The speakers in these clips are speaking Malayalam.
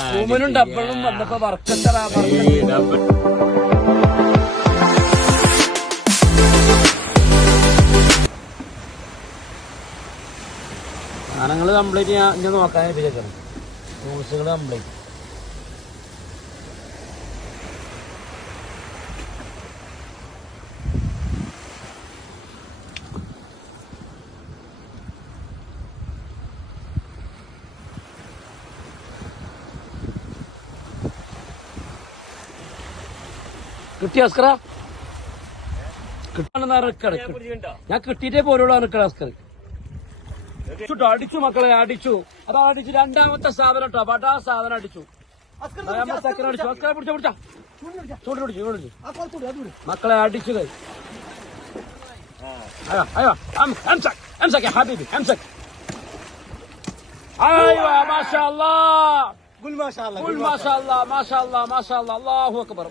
സൂമനും ഡബിളും വന്നപ്പോ വർക്കത്തറ സാധനങ്ങള് കംപ്ലീറ്റ് ഞാൻ നോക്കാൻ ഏൽപ്പിച്ചേക്കണം. ന്യൂസുകള് കംപ്ലീറ്റ് കിട്ടിയ അസ്കറ കിട്ടാണെന്ന് ഞാൻ കിട്ടിയിട്ടേ പോലുള്ള അസ്കർ അടിച്ചു മക്കളെ അടിച്ചു. അതാ അടിച്ചു. രണ്ടാമത്തെ സാധനം കേട്ടോ. പട്ടാ സാധനം അടിച്ചു. സെക്കൻഡ് അടിച്ചു. അസ്കറെ പിടിച്ച ചൂട് പിടിച്ചു മക്കളെ അടിച്ചു. ഹബീബി അല്ലാഹു അക്ബർ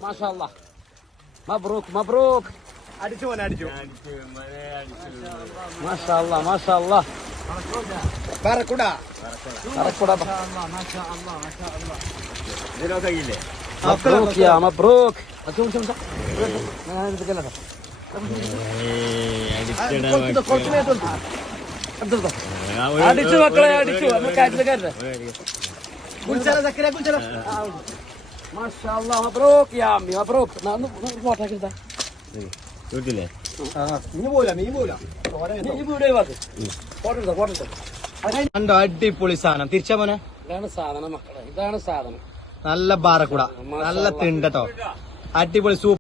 മബ്രൂക്ക് അടിച്ചു മോനെ അടിച്ചു. മാഷാ പറക്കൂടാ മബ്രൂക്ക് അടിച്ചു മക്കളെ അടിച്ചു. മാഷാ അല്ലാഹ് മബ്രൂക്ക് യാ അമ്മി മബ്രൂക്ക്. ഫോട്ടോ എടുത്താ കണ്ടോ അടിപൊളി സാധനം. തിരിച്ചാ മോനെ ഇതാണ് സാധനം മക്കളെ. ഇതാണ് സാധനം. നല്ല ബാറക്കൂട നല്ല തിണ്ടട്ടോ. അടിപൊളി സൂപ്പർ.